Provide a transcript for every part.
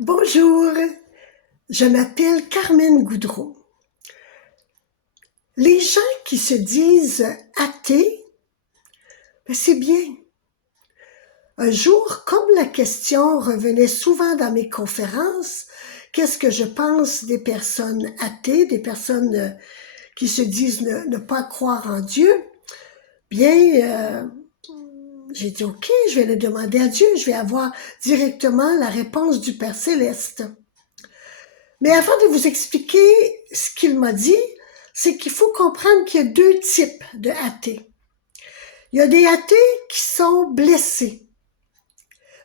Bonjour, je m'appelle Carmen Goudreau. Les gens qui se disent athées, c'est bien. Un jour, comme la question revenait souvent dans mes conférences, qu'est-ce que je pense des personnes athées, des personnes qui se disent ne pas croire en Dieu? Bien, j'ai dit, OK, je vais le demander à Dieu, je vais avoir directement la réponse du Père Céleste. Mais avant de vous expliquer ce qu'il m'a dit, c'est qu'il faut comprendre qu'il y a deux types de athées. Il y a des athées qui sont blessés.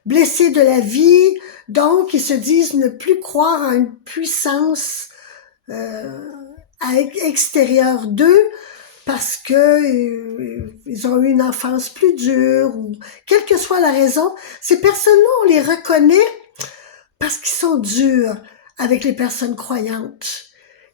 Blessés de la vie, donc ils se disent ne plus croire en une puissance extérieure d'eux parce que ils ont eu une enfance plus dure ou quelle que soit la raison. Ces personnes-là, on les reconnaît parce qu'ils sont durs avec les personnes croyantes.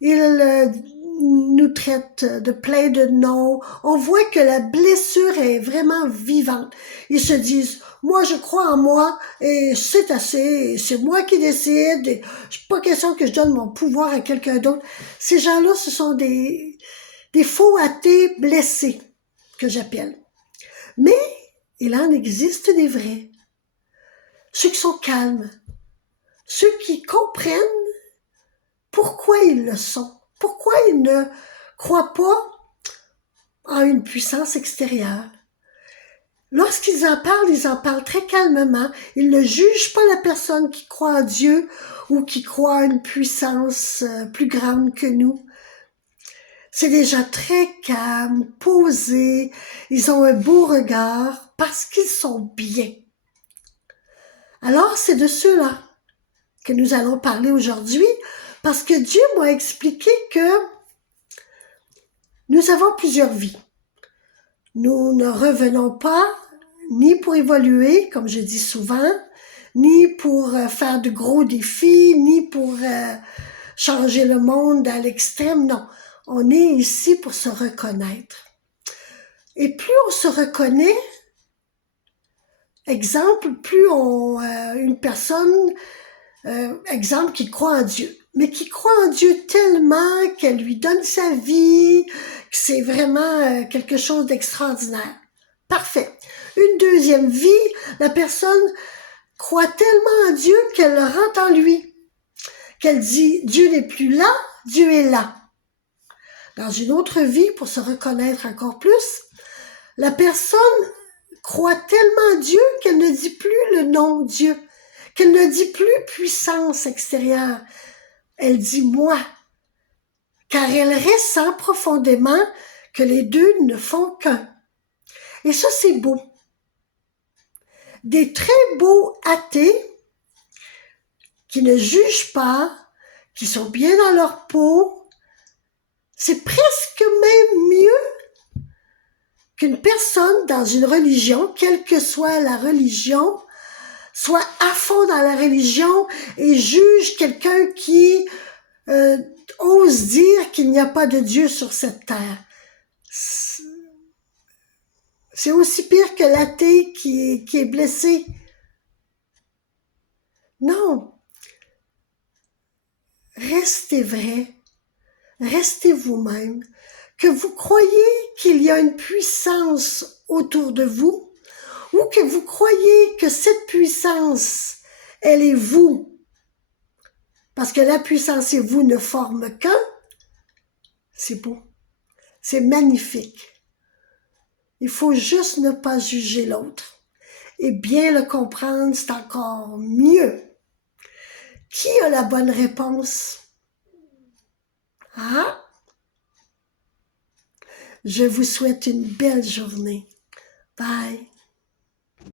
Ils nous traitent de plein de noms. On voit que la blessure est vraiment vivante. Ils se disent, moi je crois en moi et c'est assez, c'est moi qui décide. Et c'est pas question que je donne mon pouvoir à quelqu'un d'autre. Ces gens-là, ce sont des faux athées blessés que j'appelle. Mais il en existe des vrais. Ceux qui sont calmes, ceux qui comprennent pourquoi ils le sont, pourquoi ils ne croient pas en une puissance extérieure. Lorsqu'ils en parlent, ils en parlent très calmement. Ils ne jugent pas la personne qui croit en Dieu ou qui croit à une puissance plus grande que nous. C'est des gens très calmes, posés, ils ont un beau regard parce qu'ils sont bien. Alors, c'est de ceux-là que nous allons parler aujourd'hui parce que Dieu m'a expliqué que nous avons plusieurs vies. Nous ne revenons pas ni pour évoluer, comme je dis souvent, ni pour faire de gros défis, ni pour changer le monde à l'extrême. Non, on est ici pour se reconnaître. Et plus on se reconnaît, exemple, plus une personne, exemple, qui croit en Dieu, mais qui croit en Dieu tellement qu'elle lui donne sa vie, que c'est vraiment quelque chose d'extraordinaire. Parfait. Une deuxième vie, la personne croit tellement en Dieu qu'elle le rentre en lui, qu'elle dit Dieu n'est plus là, Dieu est là. Dans une autre vie, pour se reconnaître encore plus, la personne croit tellement en Dieu qu'elle ne dit plus le nom Dieu, qu'elle ne dit plus puissance extérieure. Elle dit moi, car elle ressent profondément que les deux ne font qu'un. Et ça, c'est beau. Des très beaux athées qui ne jugent pas, qui sont bien dans leur peau, c'est presque même mieux qu'une personne dans une religion, quelle que soit la religion, soit à fond dans la religion et juge quelqu'un qui ose dire qu'il n'y a pas de Dieu sur cette terre. C'est aussi pire que l'athée qui est blessé. Non. Restez vrai. Restez vous-même. Que vous croyez qu'il y a une puissance autour de vous ou que vous croyez que cette puissance, elle est vous. Parce que la puissance et vous ne forment qu'un. C'est beau. C'est magnifique. Il faut juste ne pas juger l'autre. Et bien le comprendre, c'est encore mieux. Qui a la bonne réponse? Ah? Je vous souhaite une belle journée. Bye.